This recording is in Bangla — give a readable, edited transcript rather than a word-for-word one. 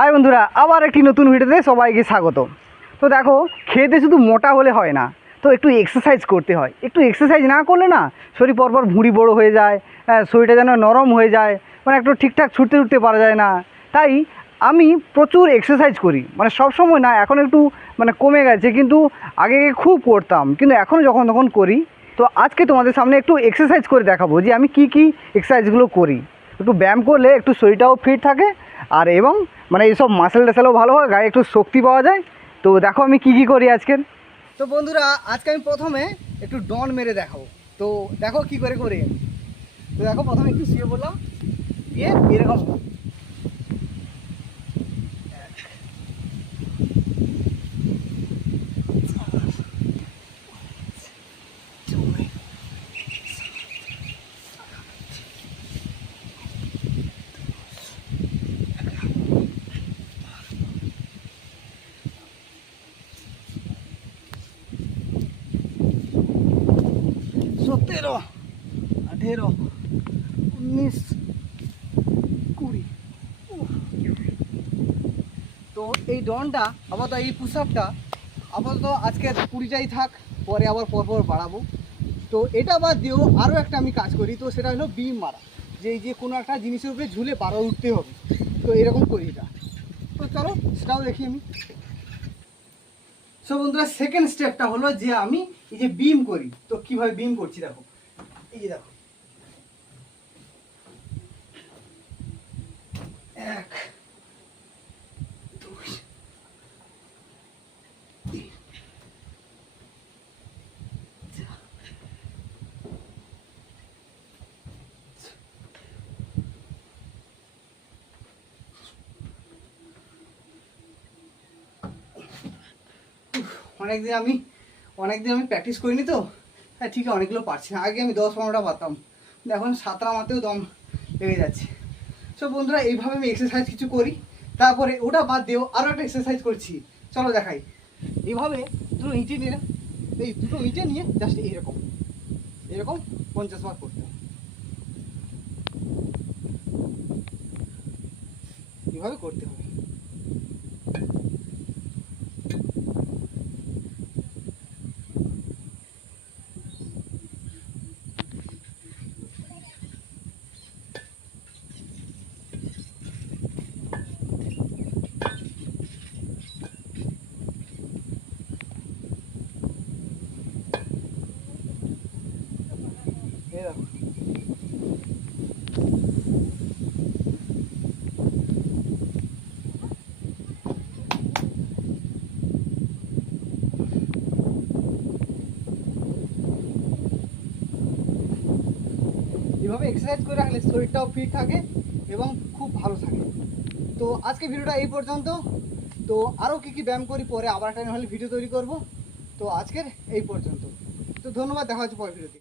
হাই বন্ধুরা, আবার একটি নতুন ভিডিওতে সবাইকে স্বাগত। তো দেখো, খেতে শুধু মোটা হলে হয় না, তো একটু এক্সারসাইজ করতে হয়। একটু এক্সারসাইজ না করলে না শরীর পরপর ভুঁড়ি বড়ো হয়ে যায়, শরীরটা যেন নরম হয়ে যায়, মানে একটু ঠিকঠাক ছুটতে পারা যায় না। তাই আমি প্রচুর এক্সারসাইজ করি, মানে সব সময় না, এখন একটু মানে কমে গেছে, কিন্তু আগে খুব করতাম, কিন্তু এখন যখন তখন করি। তো আজকে তোমাদের সামনে একটু এক্সারসাইজ করে দেখাবো যে আমি কি এক্সারসাইজগুলো করি। একটু ব্যায়াম করলে একটু শরীরটাও ফিট থাকে, আর এবং মানে এইসব মাসেল টাসেলও ভালো হয়, গায়ে একটু শক্তি পাওয়া যায়। তো দেখো আমি কি করি আজকের। তো বন্ধুরা, আজকে আমি প্রথমে একটু ডন মেরে দেখাবো। তো দেখো কি করে করি। তো দেখো, প্রথমে একটু শুয়ে বললাম, দিয়ে এরকম সতেরো, আঠেরো, 19, 20। তো এই ডনটা আপাতত, এই পুশ আপটা আপাতত আজকে 20টাই থাক, পরে আবার পরপর বাড়াবো। তো এটা বাদ দিয়েও আরও একটা আমি কাজ করি, তো সেটা হলো বিম মারা, যে এই যে কোনো একটা জিনিসের উপরে ঝুলে বারো উঠতে হবে। তো এরকম করি এটা। তো চলো সেটাও দেখি আমি। সো বন্ধুরা, সেকেন্ড স্টেপটা হলো যে আমি এই যে বিম করি। তো কিভাবে বিম করছি দেখো, এই যে দেখো, 1, 2, 3, 4। অনেকদিন আমি প্র্যাকটিস করিনি, তো হ্যাঁ ঠিক আছে, অনেকগুলো পারছি না। আগে আমি 10-15টা পারতাম, এখন 7টা মারতেও দম লেগে যাচ্ছে। সব বন্ধুরা, এইভাবে আমি এক্সারসাইজ কিছু করি। তারপরে ওটা বাদ দিয়েও আরও একটা এক্সারসাইজ করছি, চলো দেখাই। এইভাবে দুটো ইঁটে নিয়ে, এই দুটো ইঁটে নিয়ে জাস্ট এরকম এরকম 50 বার করতে হবে। এইভাবে করতে হবে। এরকম এইভাবে এক্সারসাইজ করে রাখলে শরীরটাও ফিট থাকে এবং খুব ভালো থাকে। তো আজকে ভিডিওটা এই পর্যন্ত। তো আরও কী ব্যায়াম করি পরে আবার একটা হলে ভিডিও তৈরি করব। তো আজকের এই পর্যন্ত। তো ধন্যবাদ, দেখা হচ্ছে পরের ভিডিওতে।